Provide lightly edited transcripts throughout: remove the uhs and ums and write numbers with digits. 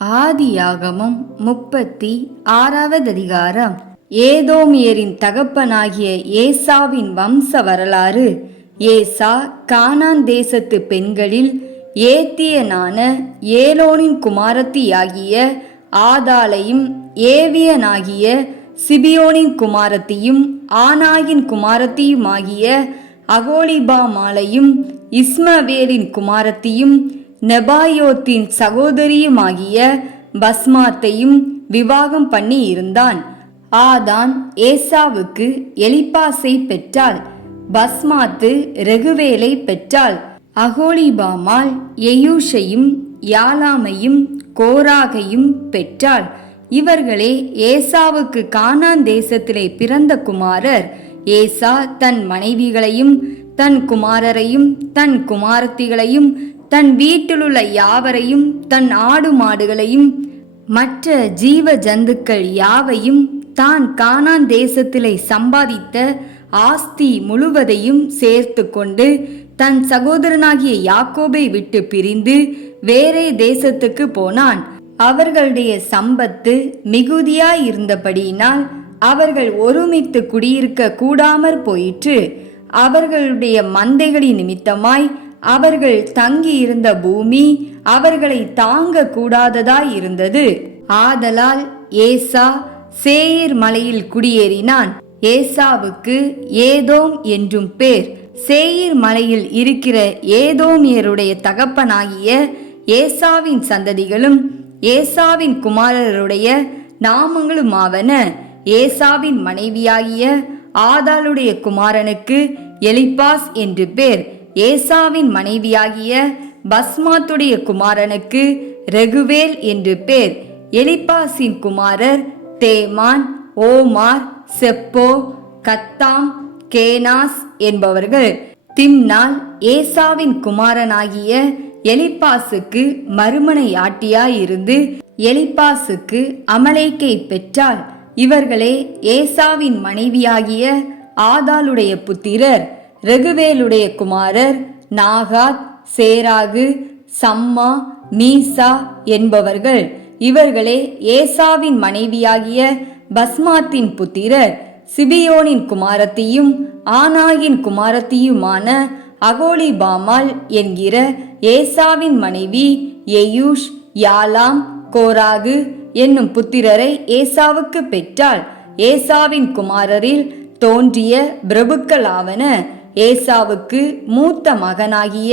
ஆதியாகமம் 36வது அதிகாரம். ஏதோமியரின் தகப்பனாகிய ஏசாவின் வம்ச வரலாறு. ஏசா கானான் தேசத்து பெண்களில் ஏத்தியனான ஏலோனின் குமாரத்தியாகிய ஆதாளையும் ஏவியனாகிய சிபியோனின் குமாரத்தியும் ஆனாகின் குமாரத்தியுமாகிய அகோலிபாமாலையும் இஸ்மவேலின் குமாரத்தியும் நெபாயோத்தின் சகோதரியுமாகிய பஸ்மாத்தையும் விவாகம் பண்ணி இருந்தான். ஆதான் ஏசாவுக்கு எலிப்பாசை பெற்றாள். பஸ்மாத்து ரெகுவேலை பெற்றாள். அகோலிபாமால் எயூஷையும் யாலாமையும் கோராகையும் பெற்றாள். இவர்களே ஏசாவுக்கு கானான் தேசத்திலே பிறந்த குமாரர். ஏசா தன் மனைவிகளையும் தன் குமாரரையும் தன் குமாரத்திகளையும் தன் வீட்டிலுள்ள யாவரையும் தன் ஆடு மாடுகளையும் மற்ற ஜீவ ஜந்துக்கள் யாவையும் தான் கானான் தேசத்திலே சம்பாதித்த ஆஸ்தி முழுவதையும் சேர்த்து கொண்டு தன் சகோதரனாகிய யாக்கோபை விட்டு பிரிந்து வேறே தேசத்துக்கு போனான். அவர்களுடைய சம்பத்து மிகுதியாயிருந்தபடியினால் அவர்கள் ஒருமித்து குடியிருக்க கூடாமற் போயிற்று. அவர்களுடைய மந்தைகளின் நிமித்தமாய் அவர்கள் தங்கியிருந்த பூமி அவர்களை தாங்க கூடாததாயிருந்தது. ஆதலால் ஏசா சேயீர் மலையில் குடியேறினான். ஏசாவுக்கு ஏதோம் என்றும் பேர். சேயீர் மலையில் இருக்கிற ஏதோமியருடைய தகப்பனாகிய ஏசாவின் சந்ததிகளும் ஏசாவின் குமாரருடைய நாமங்களுமாவன. ஏசாவின் மனைவியாகிய ஆதாளுடைய குமாரனுக்கு எலிப்பாஸ் என்று பேர். ஏசாவின் மனைவியாகிய பஸ்மாத்துடைய குமாரனுக்கு ரெகுவேல் என்று பேர். எலிப்பாசின் குமாரர் தேமான், ஓமார், செப்போ, கத்தாம், கேனாஸ் என்பவர்கள். திம்னாள் ஏசாவின் குமாரனாகிய எலிப்பாசுக்கு மறுமனையாட்டியாயிருந்து எலிப்பாசுக்கு அமலேக்கை பெற்றாள். இவர்களே ஏசாவின் மனைவியாகிய ஆதாளுடைய புத்திரர். ரெகுவேலுடைய குமாரர் நாகாத், சேராகு, சம்மா, மீசா என்பவர்கள். இவர்களே ஏசாவின் மனைவியாகிய பஸ்மாத்தின் புத்திரர். சிபியோனின் குமாரத்தியும் ஆனாகின் குமாரத்தியுமான அகோலிபாமால் என்கிற ஏசாவின் மனைவி எயூஷ், யாலாம், கோராகு என்னும் புத்திரரை ஏசாவுக்கு பெற்றாள். ஏசாவின் குமாரரில் தோன்றிய பிரபுக்களாவன. ஏசாவுக்கு மூத்த மகனாகிய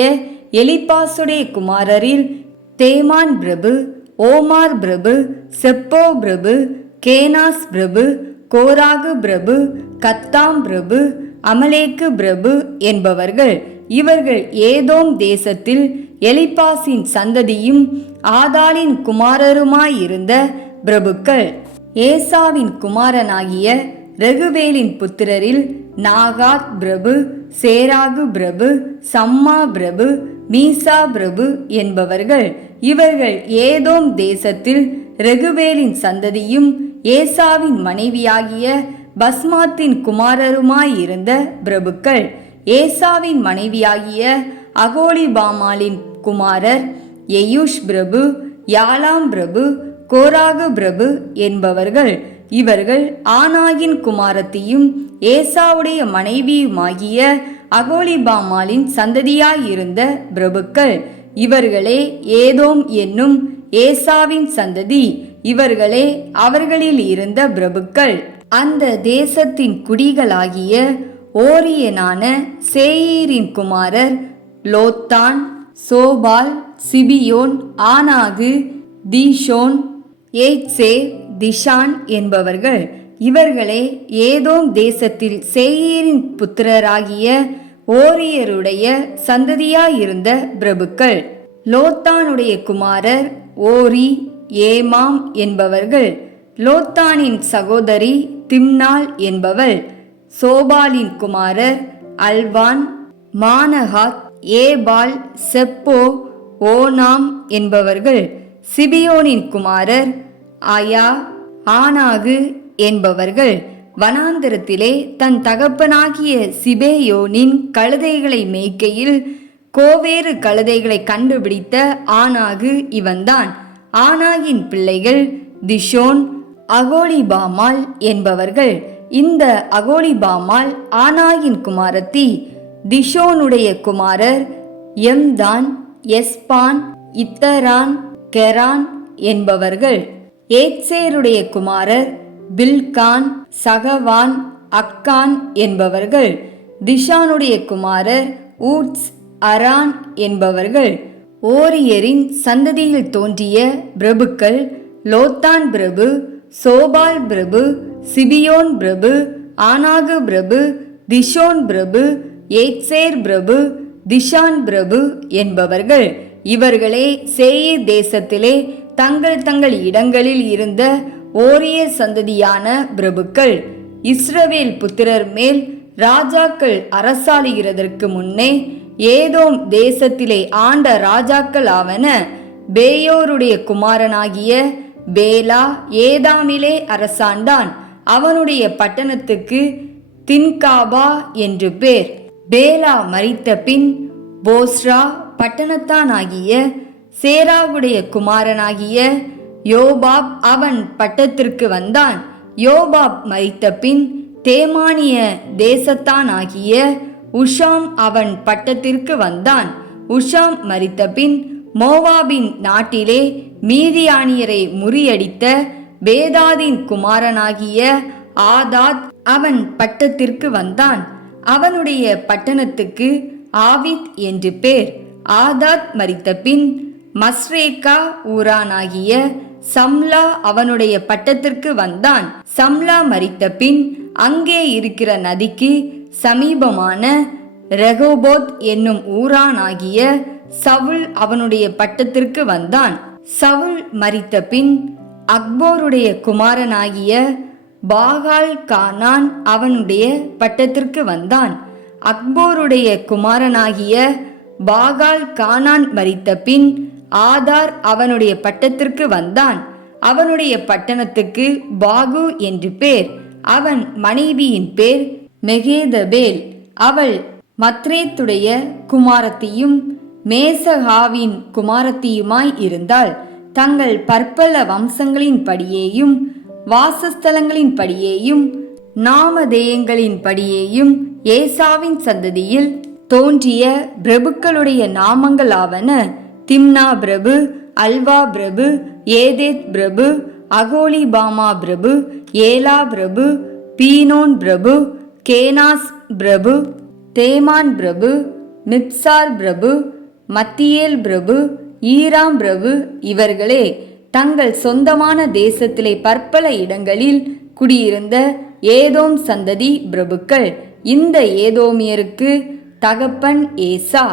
எலிப்பாசுடைய குமாரரில் தேமான் பிரபு, ஓமார் பிரபு, செப்போ பிரபு, கேனாஸ் பிரபு, கோராகு பிரபு, கத்தாம் பிரபு, அமலேக்கு பிரபு என்பவர்கள். இவர்கள் ஏதோம் தேசத்தில் எலிப்பாசின் சந்ததியும் ஆதாளின் குமாரருமாயிருந்த பிரபுக்கள். ஏசாவின் குமாரனாகிய ரெகுவேலின் புத்திரரில் நாகாத் பிரபு, சேராகு பிரபு, சம்மா பிரபு, மீசா பிரபு என்பவர்கள். இவர்கள் ஏதோம் தேசத்தில் ரெகுவேலின் சந்ததியும் ஏசாவின் மனைவியாகிய பஸ்மாத்தின் குமாரருமாயிருந்த பிரபுக்கள். ஏசாவின் மனைவியாகிய அகோலிபாமாலின் குமாரர் எயூஷ் பிரபு, யாலாம் பிரபு, கோராகு பிரபு என்பவர்கள். இவர்கள் ஆனாகின் குமாரத்தியும் ஏசாவுடைய மனைவியுமாகிய அகோலிபாமாலின் சந்ததியாயிருந்த பிரபுக்கள். இவர்களே ஏதோம் என்னும் ஏசாவின் சந்ததி. இவர்களே அவர்களில் இருந்த பிரபுக்கள். அந்த தேசத்தின் குடிகளாகிய ஓரியனான சேயீரின் குமாரர் லோத்தான், சோபால், சிபியோன், ஆனாகு, தீஷோன், ஏத்சே, திஷான் என்பவர்கள். இவர்களே ஏதோம் தேசத்தில் சேயீரின் புத்திரராகிய ஓரியருடைய சந்ததியாயிருந்த பிரபுக்கள். லோத்தானுடைய குமாரர் ஓரி, ஏமாம் என்பவர்கள். லோத்தானின் சகோதரி திம்னாள் என்பவள். சோபாலின் குமாரர் அல்வான், மானகாத், ஏபால், செப்போ, ஓனாம் என்பவர்கள். சிபியோனின் குமாரர் அயா, ஆனாகு என்பவர்கள். வனாந்திரத்திலே தன் தகப்பனாகிய சிபேயோனின் கழுதைகளை மேய்க்கையில் கோவேறு கழுதைகளை கண்டுபிடித்த ஆனாகு இவன்தான். ஆனாகின் பிள்ளைகள் திஷோன், அகோலிபாமால் என்பவர்கள். இந்த அகோலிபாமால் ஆனாகின் குமாரத்தி. திஷோனுடைய குமாரர் எம்தான், எஸ்பான், இத்தரான், கெரான் என்பவர்கள். ஏத்சேருடைய குமாரர் பில்கான், சகவான், அக்கான் என்பவர்கள். திஷானுடைய குமாரர் ஊட்ஸ், அரான் என்பவர்கள். ஓரியரின் சந்ததியில் தோன்றிய பிரபுக்கள் லோத்தான் பிரபு, சோபால் பிரபு, சிபியோன் பிரபு, ஆனாகு பிரபு, திஷோன் பிரபு, ஏத்சேர் பிரபு, திஷான் பிரபு என்பவர்கள். இவர்களே சேயீர் தேசத்திலே தங்கள் தங்கள் இடங்களில் இருந்த ஓரியர் சந்ததியான பிரபுக்கள். இஸ்ரவேல் புத்திரர் மேல் ராஜாக்கள் அரசாளுகிறதற்கு முன்னே ஏதோம் தேசத்திலே ஆண்ட ராஜாக்கள் ஆவன. பேயோருடைய குமாரனாகிய பேலா ஏதாமிலே அரசாண்டான். அவனுடைய பட்டணத்துக்கு தின்காபா என்று பேர். பேலா மரித்த பின் போஸ்ரா பட்டணத்தானாகிய சேராவுடைய குமாரனாகிய யோபாப் அவன் பட்டத்திற்கு வந்தான். யோபாப் மரித்த பின் தேமானிய தேசத்தானாகிய உஷாம் அவன் பட்டத்திற்கு வந்தான். உஷாம் மரித்த பின் மோவாபின் நாட்டிலே மீதியானியரை முறியடித்த பேதாதின் குமாரனாகிய ஆதாத் அவன் பட்டத்திற்கு வந்தான். அவனுடைய பட்டணத்துக்கு ஆவித் என்று பேர். ஆதாத் மரித்த பின் மஸ்ரேக்கா ஊரானாகிய சம்லா அவனுடைய பட்டத்திற்கு வந்தான். சம்லா மரித்த பின் அங்கே இருக்கிற நதிக்கு சமீபமான ரெகோபோத் என்னும் ஊரானாகிய சவுல் அவனுடைய பட்டத்திற்கு வந்தான். சவுல் மரித்த பின் அக்போருடைய குமாரனாகிய பாகால் கானான் அவனுடைய பட்டத்திற்கு வந்தான். அக்போருடைய குமாரனாகிய பாகால் கானான் மரித்த பின் ஆதார் அவனுடைய பட்டத்திற்கு வந்தான். அவனுடைய பட்டணத்துக்கு பாகு என்று பேர். அவன் மனைவியின் பேர் மெகேதபேல். அவள் மத்ரேத்துடைய குமாரத்தியும் மேசகாவின் குமாரத்தியுமாய் இருந்தாள். தங்கள் பற்பல வம்சங்களின் படியேயும் வாசஸ்தலங்களின் படியேயும் நாமதேயங்களின் படியேயும் ஏசாவின் சந்ததியில் தோன்றிய பிரபுக்களுடைய நாமங்கள் ஆவன: திம்னா பிரபு, அல்வா பிரபு, ஏதேத் பிரபு, அகோலிபாமா பிரபு, ஏலா பிரபு, பீனோன் பிரபு, கேனாஸ் பிரபு, தேமான் பிரபு, மிப்சார் பிரபு, மத்தியேல் பிரபு, ஈராம் பிரபு. இவர்களே தங்கள் சொந்தமான தேசத்திலே பற்பல இடங்களில் குடியிருந்த ஏதோம் சந்ததி பிரபுக்கள். இந்த ஏதோமியருக்கு தகப்பன் ஏசா.